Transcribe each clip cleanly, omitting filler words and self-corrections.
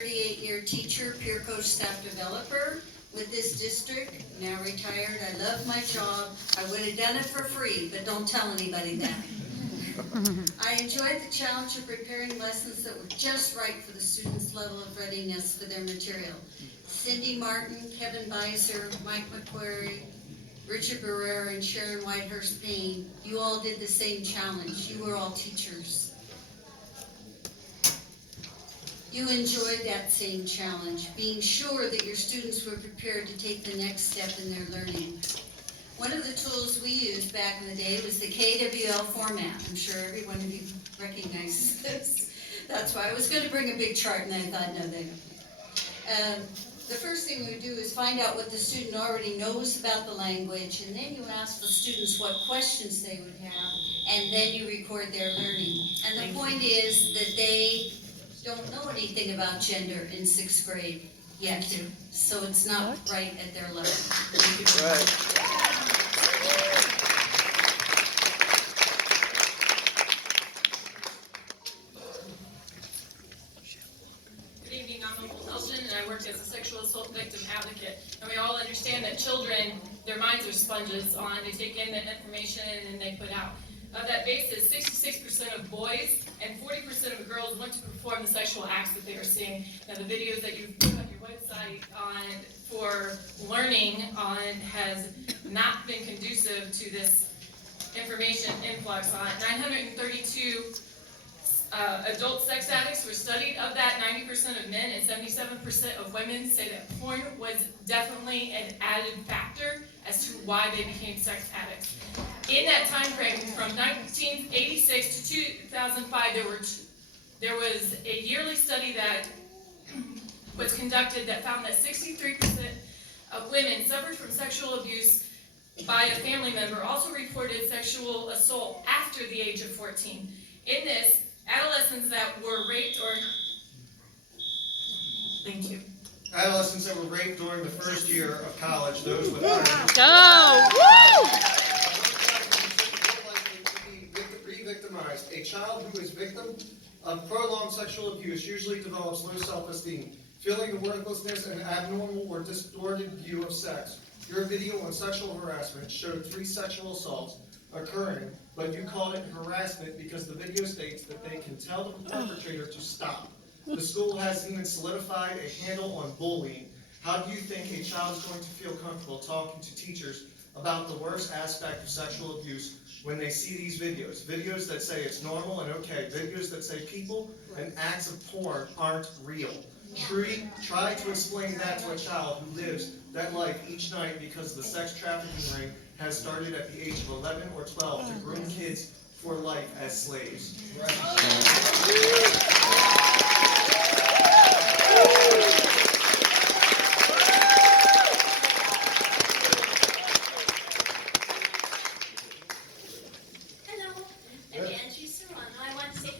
38-year teacher, peer coach, staff developer with this district, now retired. I love my job. I would have done it for free, but don't tell anybody that. I enjoyed the challenge of preparing lessons that were just right for the students' level of readiness for their material. Cindy Martin, Kevin Beiser, Mike McQuarrie, Richard Barrera, and Sharon Whitehurst Payne, you all did the same challenge. You were all teachers. You enjoyed that same challenge, being sure that your students were prepared to take the next step in their learning. One of the tools we used back in the day was the KWL format. I'm sure every one of you recognizes this. That's why I was going to bring a big chart, and then I thought, no, they don't. The first thing we do is find out what the student already knows about the language, and then you ask the students what questions they would have, and then you record their learning. And the point is that they don't know anything about gender in 6th grade yet, so it's not right at their level. Good evening, I'm Nicole Nelson, and I work as a sexual assault victim advocate. And we all understand that children, their minds are sponges they take in the information and then they put out. Of that basis, 66% of boys and 40% of girls want to perform the sexual acts that they are seeing. Now, the videos that you've put on your website for learning has not been conducive to this information influx. 932 adult sex addicts were studied. Of that, 90% of men and 77% of women say that porn was definitely an added factor as to why they became sex addicts. In that time frame, from 1986 to 2005, there was a yearly study that was conducted that found that 63% of women suffered from sexual abuse by a family member, also reported sexual assault after the age of 14. In this, adolescents that were raped Adolescents that were raped during the first year of college, those with re-victimized. A child who is victim of prolonged sexual abuse usually develops low self-esteem, feeling of worthlessness, and abnormal or distorted view of sex. Your video on sexual harassment showed 3 sexual assaults occurring, but you called it harassment because the video states that they can tell the perpetrator to stop. The school has even solidified a handle on bullying. How do you think a child is going to feel comfortable talking to teachers about the worst aspect of sexual abuse when they see these videos? Videos that say it's normal and okay. Videos that say people and acts of porn aren't real. Try to explain that to a child who lives that life each night because the sex trafficking ring has started at the age of 11 or 12 to groom kids for life as slaves.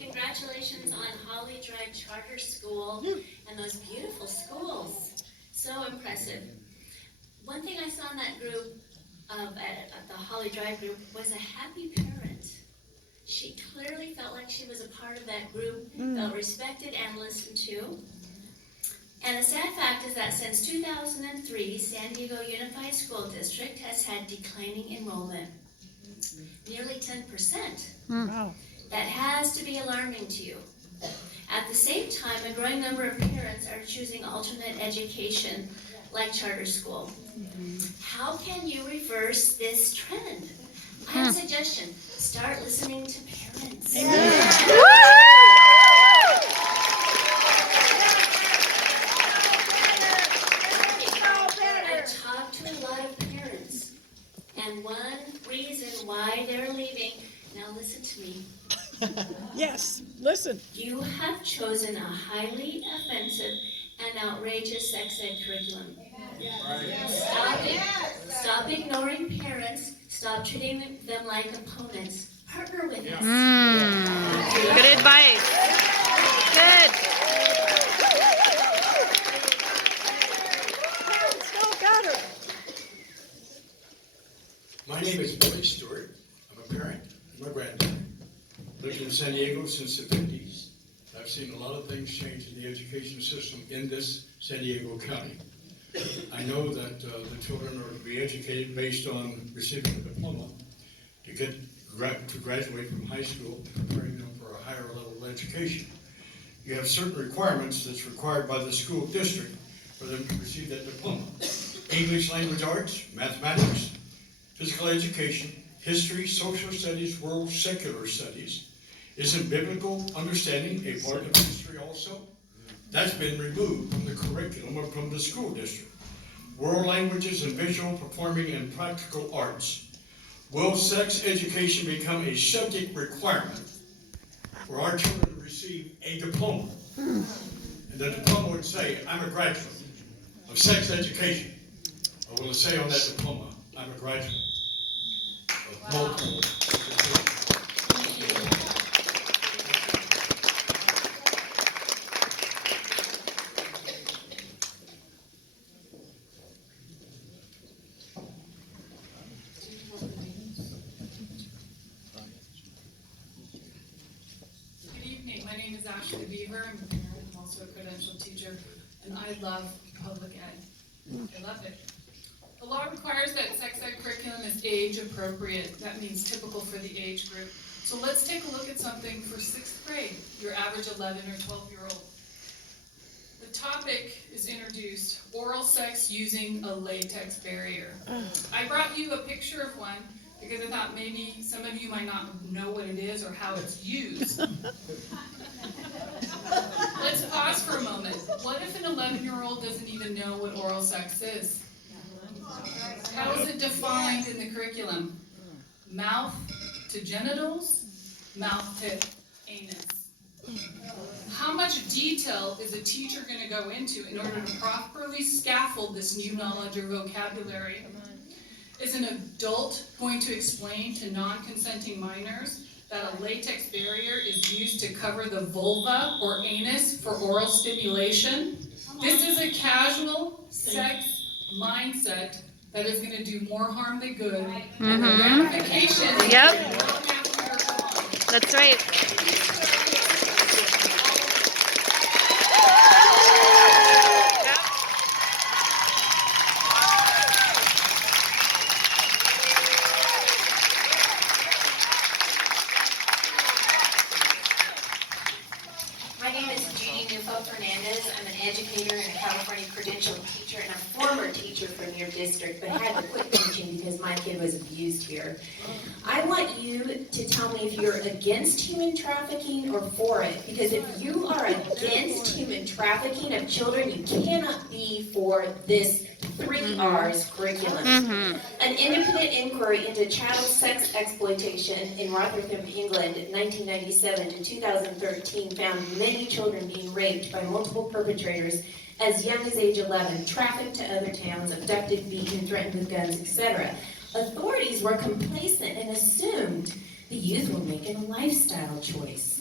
Congratulations on Holly Drive Charter School and those beautiful schools. So impressive. One thing I saw in that group, at the Holly Drive group, was a happy parent. She clearly felt like she was a part of that group, felt respected and listened to. And the sad fact is that since 2003, San Diego Unified School District has had declining enrollment, nearly 10%. Wow. That has to be alarming to you. At the same time, a growing number of parents are choosing alternate education like charter school. How can you reverse this trend? I have a suggestion. Start listening to parents. I've talked to a lot of parents, and one reason why they're leaving, now listen to me. Yes, listen. You have chosen a highly offensive and outrageous sex ed curriculum. Stop ignoring parents. Stop treating them like opponents. Partner with us. Good advice. Good. Got her. My name is Billy Stewart. I'm a parent. I'm a granddaughter. Lived in San Diego since the 50s. I've I've seen a lot of things change in the education system in this San Diego County. I know that the children are to be educated based on receiving a diploma to graduate from high school, preparing them for a higher level of education. You have certain requirements that's required by the school district for them to receive that diploma. English language arts, mathematics, physical education, history, social studies, world secular studies. Isn't biblical understanding a part of history also? That's been removed from the curriculum or from the school district. World languages and visual, performing, and practical arts. Will sex education become a subject requirement for our children to receive a diploma? And the diploma would say, I'm a graduate of sex education. Or will it say on that diploma, I'm a graduate of multiple education? Good evening, my name is Ashley Beaver, I'm also a credentialed teacher, and I love public ed. I love it. The law requires that sex ed curriculum is age appropriate, that means typical for the age group. So let's take a look at something for 6th grade, your average 11 or 12-year-old. The topic is introduced, oral sex using a latex barrier. I brought you a picture of one because I thought maybe some of you might not know what it is or how it's used. Let's pause for a moment. What if an 11-year-old doesn't even know what oral sex is? How is it defined in the curriculum? Mouth to genitals, mouth to anus. How much detail is a teacher going to go into in order to properly scaffold this new knowledge or vocabulary? Is an adult going to explain to non-consenting minors that a latex barrier is used to cover the vulva or anus for oral stimulation? This is a casual sex mindset that is going to do more harm than good. And the ramifications Yep. will not have to work on. That's right. My name is Judy Newfeld-Fernandez. I'm an educator and a California credentialed teacher and a former teacher from your district, but had to quit teaching because my kid was abused here. I want you to tell me if you're against human trafficking or for it, because if you are against human trafficking of children, you cannot be for this 3 R's curriculum. An independent inquiry into child sex exploitation in Rotherham, England, 1997 to 2013 found many children being raped by multiple perpetrators as young as age 11, trafficked to other towns, abducted, beaten, threatened with guns, etc. Authorities were complacent and assumed the youth were making a lifestyle choice.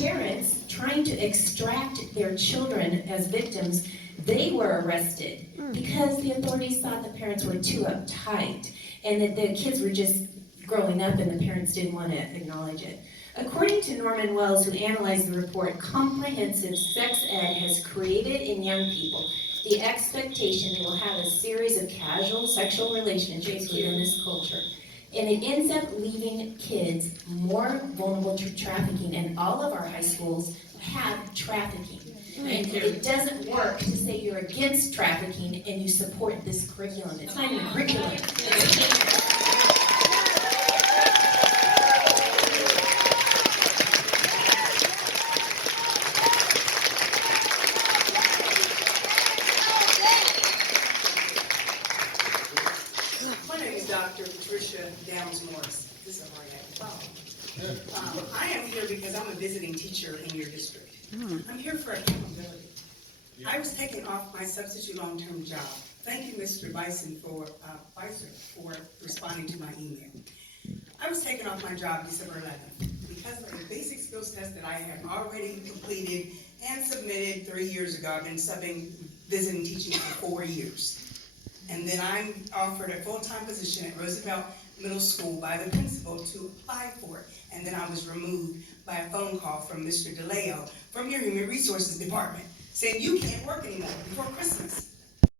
Parents trying to extract their children as victims, they were arrested because the authorities thought the parents were too uptight and that the kids were just growing up and the parents didn't want to acknowledge it. According to Norman Wells, who analyzed the report, comprehensive sex ed has created in young people the expectation they will have a series of casual sexual relationships within this culture. And it ends up leaving kids more vulnerable to trafficking, and all of our high schools have trafficking. And it doesn't work to say you're against trafficking and you support this curriculum. It's not even a curriculum. It's a My name is Dr. Patricia Downs-Morris. This is a hard act to follow. I am here because I'm a visiting teacher in your district. I'm here for accountability. I was taken off my substitute long-term job. Thank you, Mr. Bison, for responding to my email. I was taken off my job December 11th because of the basic skills test that I had already completed and submitted 3 years ago. I've been visiting teaching for 4 years. And then I'm offered a full-time position at Roosevelt Middle School by the principal to apply for it. And then I was removed by a phone call from Mr. DeLeo from your Human Resources Department, saying you can't work anymore before Christmas.